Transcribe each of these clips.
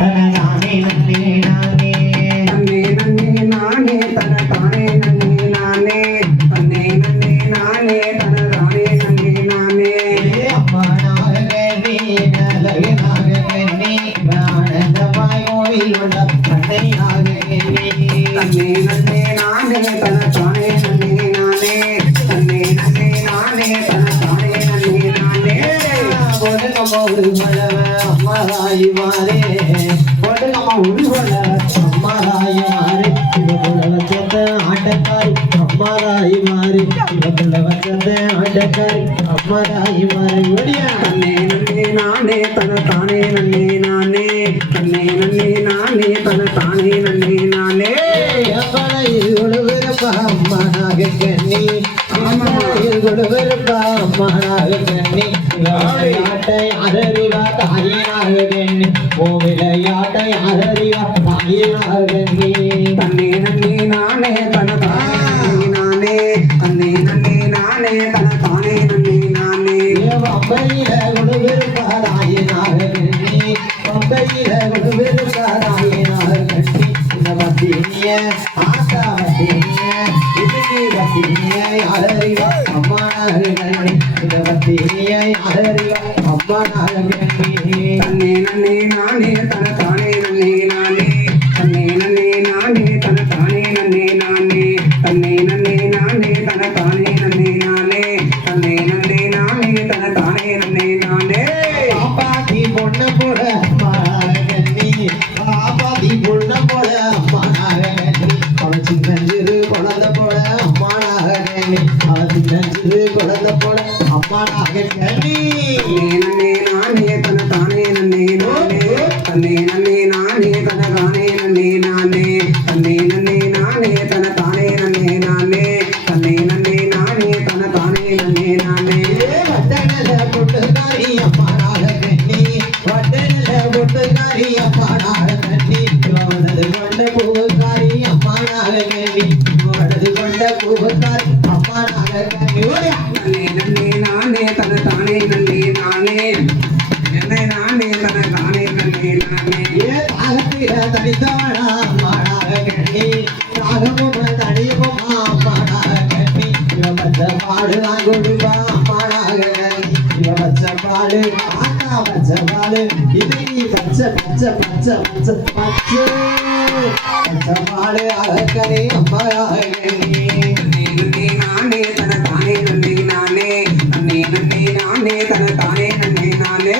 தனதானே நன்னே நானே தன்னே நன்னே நானே தனதானே நன்னே நானே தன்னே நன்னே நானே தனதானே நன்னே நானே அம்மா நாகவே நீ நலகனாகவே நீ ஆனந்தமாய் கோவில் உள்ள அன்னை நாகவே நீ தன்னே நன்னே நானே தனதானே நன்னே நானே தன்னே நன்னே நானே தனதானே நன்னே நானே ஒடுங்கம்மா உருவளவ அம்மாராய் மாறே ஒடுங்கம்மா உருவள அம்மாராய் மாறே இவக்குள்ள வச்சந்த ஆட்டக்காரி அம்மாராய் மாறே இவக்குள்ள வச்சந்த ஆட்டக்காரி அம்மாராய் மாறே ஒடியா தன்னே நன்னே நானே தனதானே நன்னே நானே தன்னே நன்னே நானே தனதானே நன்னே நானே அம்மாராய் ஒழுவிருப்பா அம்மாராக கண்ணி அம்மாராய் ஒழுவிருப்பா அம்மாராக கண்ணி விளையாட்டை அதறிவா தாயினாக கண்ணி ஓ விளையாட்டை அதறிவா தாயினாக கண்ணி தன்னே நன்னே நானே தனதானே நானே தன்னே நன்னே நானே தனதானே நன்னே நானே பம்பையில ஒழுவிருப்பா தாயினாக கண்ணி பம்பையில ஒழுவிருப்பா தாயினாக கண்ணி இந்த பத்தினிய ஆத்தா பத்தினிய இதுக்கு பத்தினிய அதறிவா அம்மானாக கண்ணி இந்த பத்தினிய அதறிவா அம்மானாக கண்ணி தன்னே நன்னே நானே தனதானே நன்னே நானே தன்னே நன்னே நானே தனதானே நன்னே நானே தன்னே நன்னே நானே தனதானே நன்னே நானே தன்னே நன்னே நானே தனதானே நன்னே நானே பாப்பாத்தி பொண்ணு போட அம்மானாக கண்ணி பாப்பாத்தி பொண்ணு போட அம்மானாக கண்ணி அவள் சின்னஞ்சிறு குழந்தை போட அம்மானாக கண்ணி அவள் சின்னஞ்சிறு குழந்தை போட அம்மானாக கண்ணி நன்னே நானே தனதானே நன்னே நானே தன்னே நன்னே நானே தனதானே நன்னே நானே தன்னே நன்னே நானே தனதானே நன்னே நானே தன்னே நன்னே நானே தனதானே நன்னே நானே வட்டனல பொட்டுக்காரி அம்மானாக கண்ணி வட்டனல பொட்டுக்காரி அம்மானாக கண்ணி இவனது கொண்ட பூவுக்காரி அம்மானாக கண்ணி இவனது கொண்ட பூவுக்காரி அம்மானாக கண்ணி நன்னே நன்னே நானே தனதானே நன்னே நானே நன்னே நானே தனதானே நன்னே நானே தாகத்தில தனித்தவனா அம்மானாக கண்ணி தாகமும் தனியும் அம்மானாக கண்ணி இவன் பச்ச பாடு நான் கொடுப்பா அம்மானாக கண்ணி இவன் பச்ச பாடு ஆத்தா பச்ச பாடு இது நீ பச்சை பச்சை பச்சை பச்சை பச்சை பச்சை பாடு அழகனே அம்மானாக கண்ணி நன்னே நானே தனதானே நன்னே நானே தன்னே நன்னே நானே தனதானே நன்னே நானே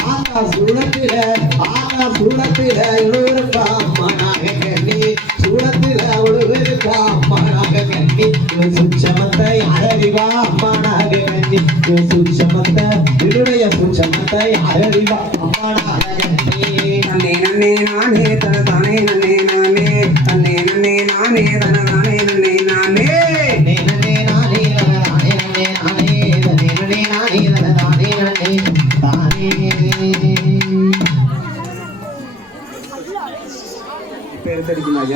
ஆத்தா சூடத்தில உழுவிருப்பா அம்மானாக கண்ணி சூடத்தில உழுவிருப்பா அம்மானாக கண்ணி சுச்சமத்தை அழறிவா அம்மானாக கண்ணி சுச்சமத்தை என்னுடைய சுச்சமத்தை அழறிவா அம்மானாக கண்ணி நன்னே நன்னே நானே தனதானே நன்னே நானே தன்னே நன்னே நானே தனதானே நன்னே நானே பேர் தெரியுமா ஐயா?